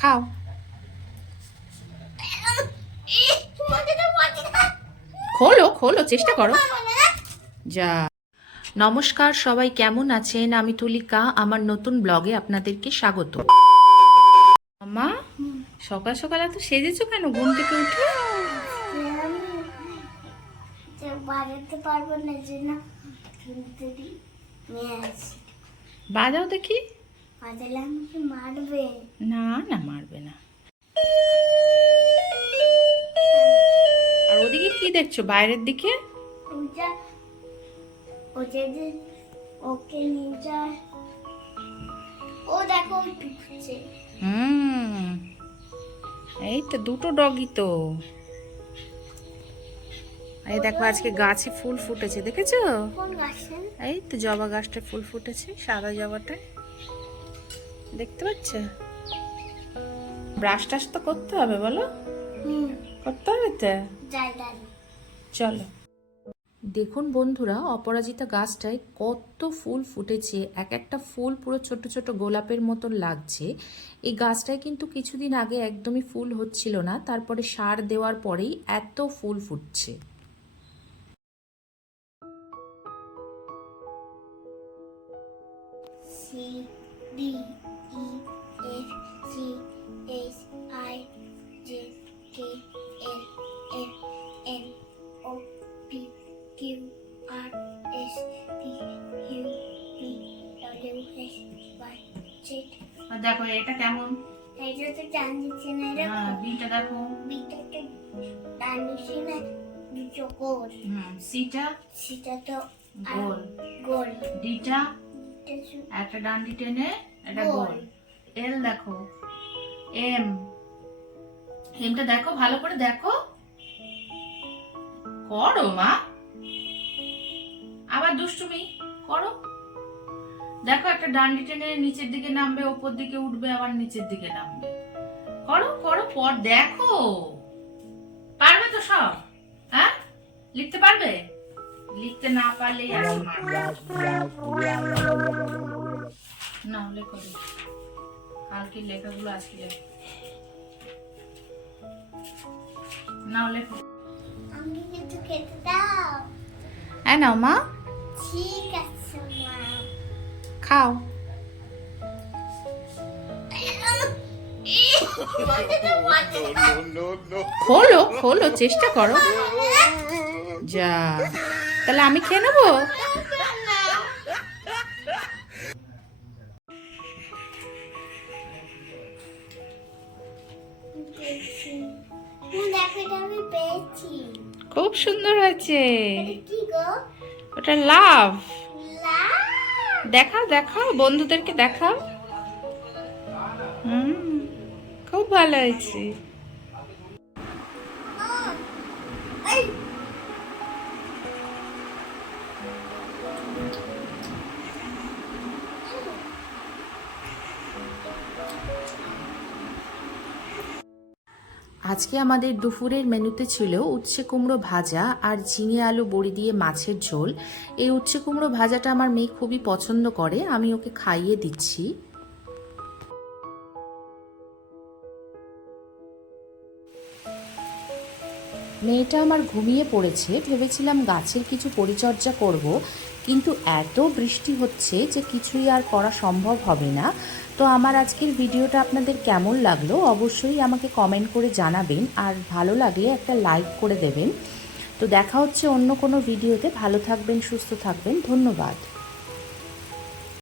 খাও। খোলো খোলো, চেষ্টা করো। যা। নমস্কার সবাই, কেমন আছেন? আমি তুলিকা, আমার নতুন ব্লগে আপনাদেরকে স্বাগত। মা, সকাল সকাল এত সেজেছো কেন ঘুম থেকে উঠে? বাজাতে পারবো না, জন্য বাজাও দেখি। বাজালে আমাকে মারবে। না না, মারবে না। আর ওদিকে কি দেখছো বাইরের দিকে? ওটা ওটা যে ওকে নিয়ে যায়। ও দেখো ঢুকছে। এই তো দুটো ডগি তো। এই দেখো আজকে গাছে ফুল ফুটেছে, দেখেছো? কোন গাছে? এই তো জবা গাছটা ফুল ফুটেছে, সাদা জবাটা দেখতে পাচ্ছ? ব্রাশ টাশ তো করতে হবে, বলো? করতে হবে তো। যাই যাই। চলো। দেখুন বন্ধুরা, অপরাজিতা গাছটায় কত ফুল ফুটেছে। এক একটা ফুল পুরো ছোট ছোট গোলাপের মতন লাগছে। এই গাছটায় কিন্তু কিছুদিন আগে একদমই ফুল হচ্ছিল না, তারপরে সার দেওয়ার পরেই এত ফুল ফুটছে। C D E F G H I J K L M N O P Q R S T U V W X Y Z। আর দেখো এটা কেমন? এইটা তো ডান দিচ্ছে না, দেখো বিটা দেখো। বিটা তো ডান দিচ্ছে না, দুটো গোল। সিটা সেটা তো গোল। গোল। ডিটা একটা ডান্ডি টেনে একটা গোল। এল দেখো, এম। এমটা দেখো, ভালো করে দেখো। করো মা, আবার দুষ্টুমি করো। দেখো একটা ডান্ডি টেনে নিচের দিকে নামবে, ওপর দিকে উঠবে, আবার নিচের দিকে নামবে। করো করো, পর দেখো। পারবে তো সব? হ্যাঁ, লিখতে পারবে? লিখতে না পারলেই এখন না লেখো, কালকে লেখাগুলো আজকে লেখো। নাও লেখো। আমি কিছু খেতে দাও। হ্যাঁ নাও মা। ঠিক আছে মা। খাও। খোলো খোলো, চেষ্টা করো। যা, তাহলে আমি খেয়ে নেবো। দেখো এটা আমি পেয়েছি। খুব সুন্দর হয়েছে। এটা কি গো? ওটা লাভ। লাভ? দেখাও দেখাও, বন্ধুদেরকে দেখাও। খুব ভালো হয়েছে। এই আজকে আমাদের দুপুরের মেনুতে ছিল উচ্ছে কুমড়ো ভাজা আর ঝিঙে আলু বড়ি দিয়ে মাছের ঝোল। এই উচ্ছে কুমড়ো ভাজাটা আমার মেয়ে খুবই পছন্দ করে, আমি ওকে খাইয়ে দিচ্ছি। মেয়েটা আমার ঘুমিয়ে পড়েছে, ভেবেছিলাম গাছের কিছু পরিচর্যা করব, কিন্তু এত বৃষ্টি হচ্ছে যে কিছুই আর করা সম্ভব হবে না। তো আমার আজকের ভিডিওটা আপনাদের কেমন লাগলো অবশ্যই আমাকে কমেন্ট করে জানাবেন, আর ভালো লাগলে একটা লাইক করে দেবেন। তো দেখা হচ্ছে অন্য কোনো ভিডিওতে। ভালো থাকবেন, সুস্থ থাকবেন, ধন্যবাদ।